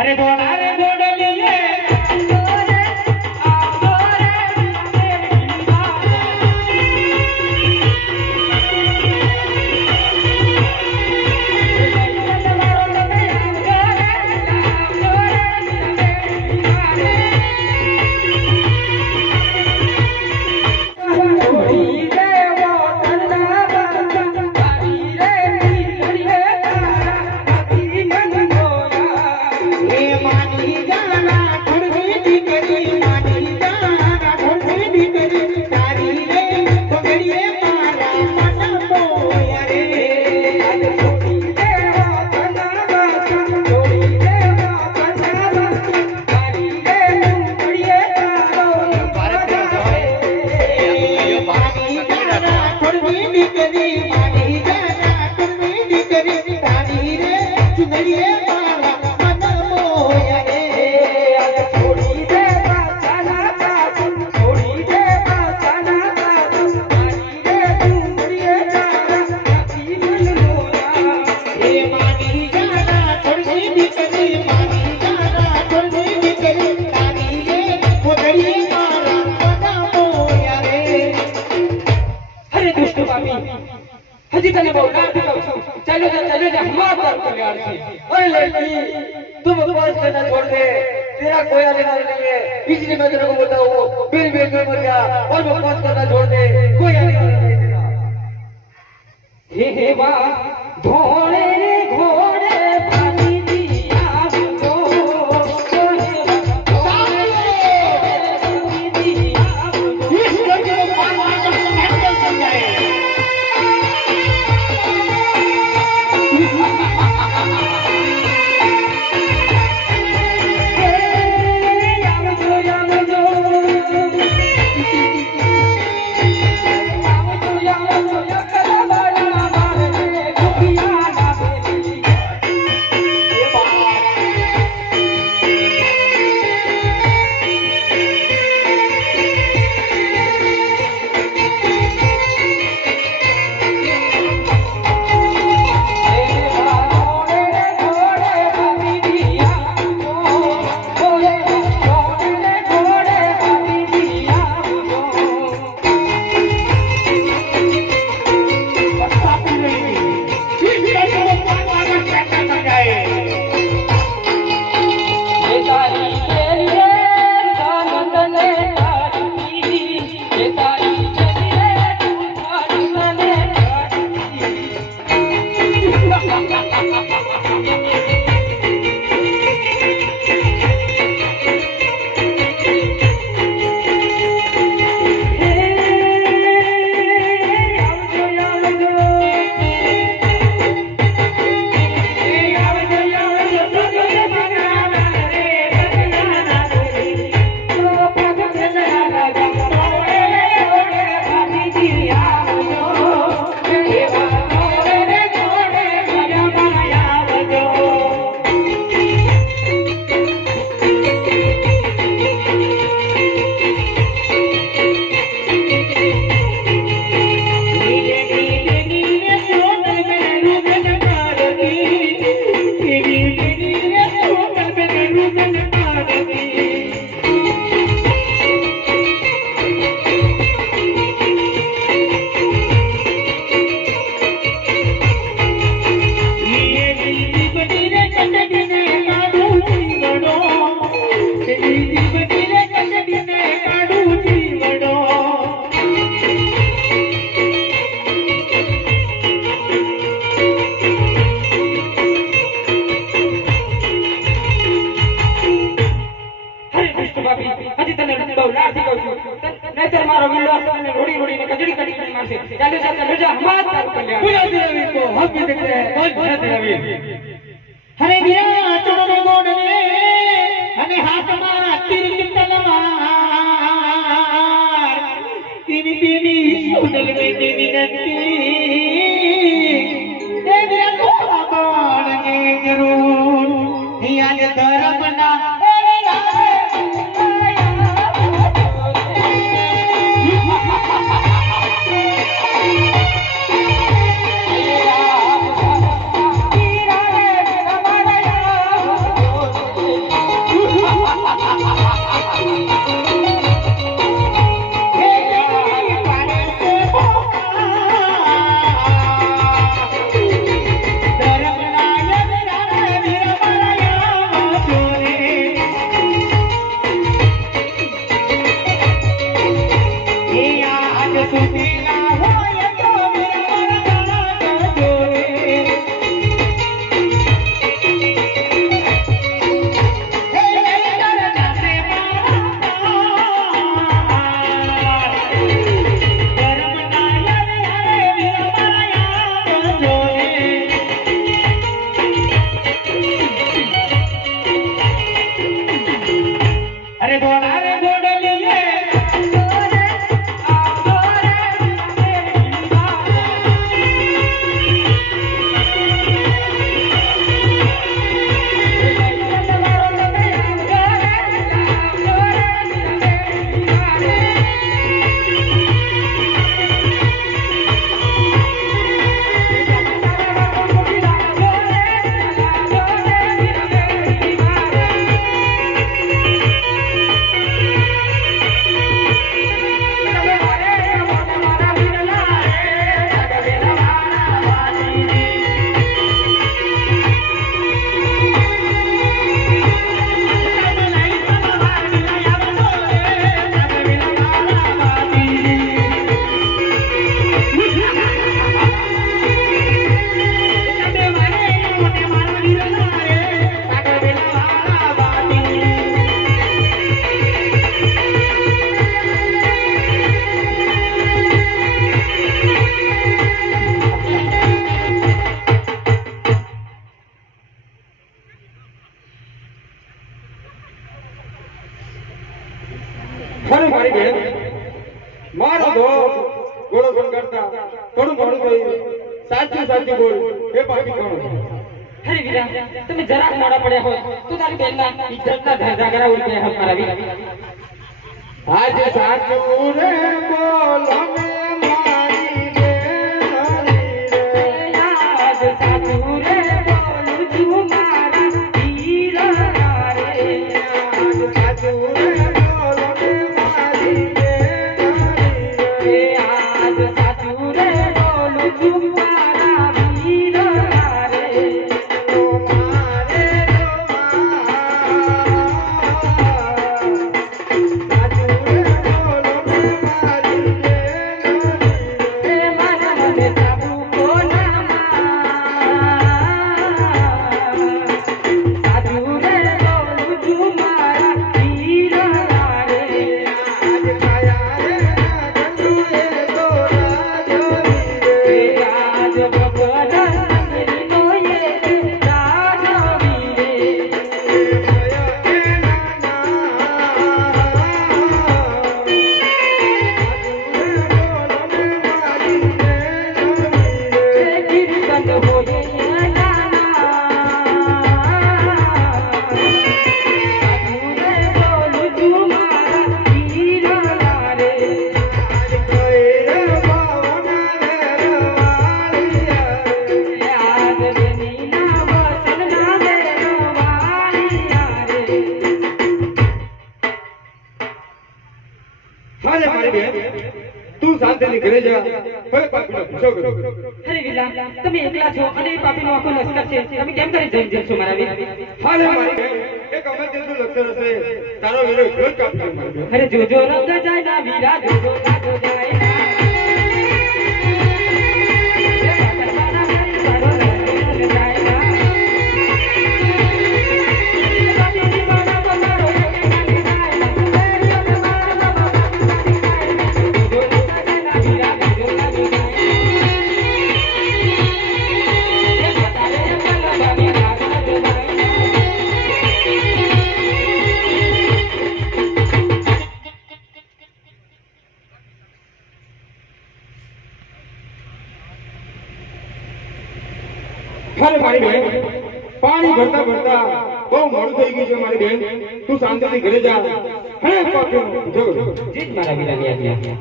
અરે દોડા तेरा कोई अधिकार नहीं है इसलिए मैं तेरे को बोलता हूँ फिर भी तू मर गया और बकवास करना छोड़ दे कोई अधिकार नहीं है तेरा हे हे वाह घोड़े લાડથી કહું છું. નહીતર મારો વિલ્લો તને રોડી રોડીને કચડી કચડી કરી મારશે. ચાલે સાથે રજા હમાત તારું કલ્યાણ બોલા રવિ કો હમ ભી દેખ રહે કौन ભલા દિલાવીર હરે વીરા ચરણે ગોડલે અને હાથમાં તીર કી તલવાર તીની તીની સુનલ મેની વિનંતી. મારો ભોગ ગોળો ગોળ કરતા થોડું મોડું થયું સાચું સાચું બોલ એ પાછી કોણ અરે વીરા તમે જરાક મોડા પડ્યા હોય તો તારી બેનના ઇજ્જતના ધાગરા ઉડી હમ મારા વીરા આજે સાચું રે બોલો ને તું ઘરે જા હવે પાપીનો પૂછો કરો અરે વિલા તમે એકલા છો અને એ પાપીનો આખો લશ્કર છે. તમે કેમ કરી જઈ જશો મારા વીર? હાલે મારી એક અમે તેનું લક્ષણ હશે. તારો વેલો એટલો કાપી દઉં મારી બેન. અરે જોજો રંગ જાય ના વીરા જોજો જાય ના. હાલે મારી બેન, પાણી ભરતા ભરતા બહુ મોડું થઈ ગયું છે મારી બેન. તું શાંતિથી ઘરે જા. હે પાપીનો જો જીત મારા લ્યા લ્યા